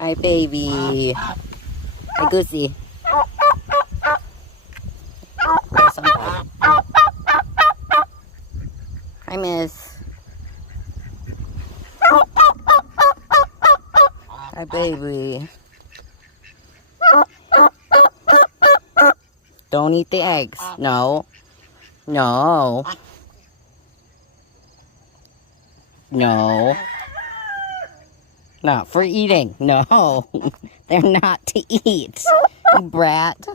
Hi, baby. Hi, Goosey. Hi, Miss. Hi, baby. Don't eat the eggs. No. No. No. Not for eating. No. They're not to eat. You brat.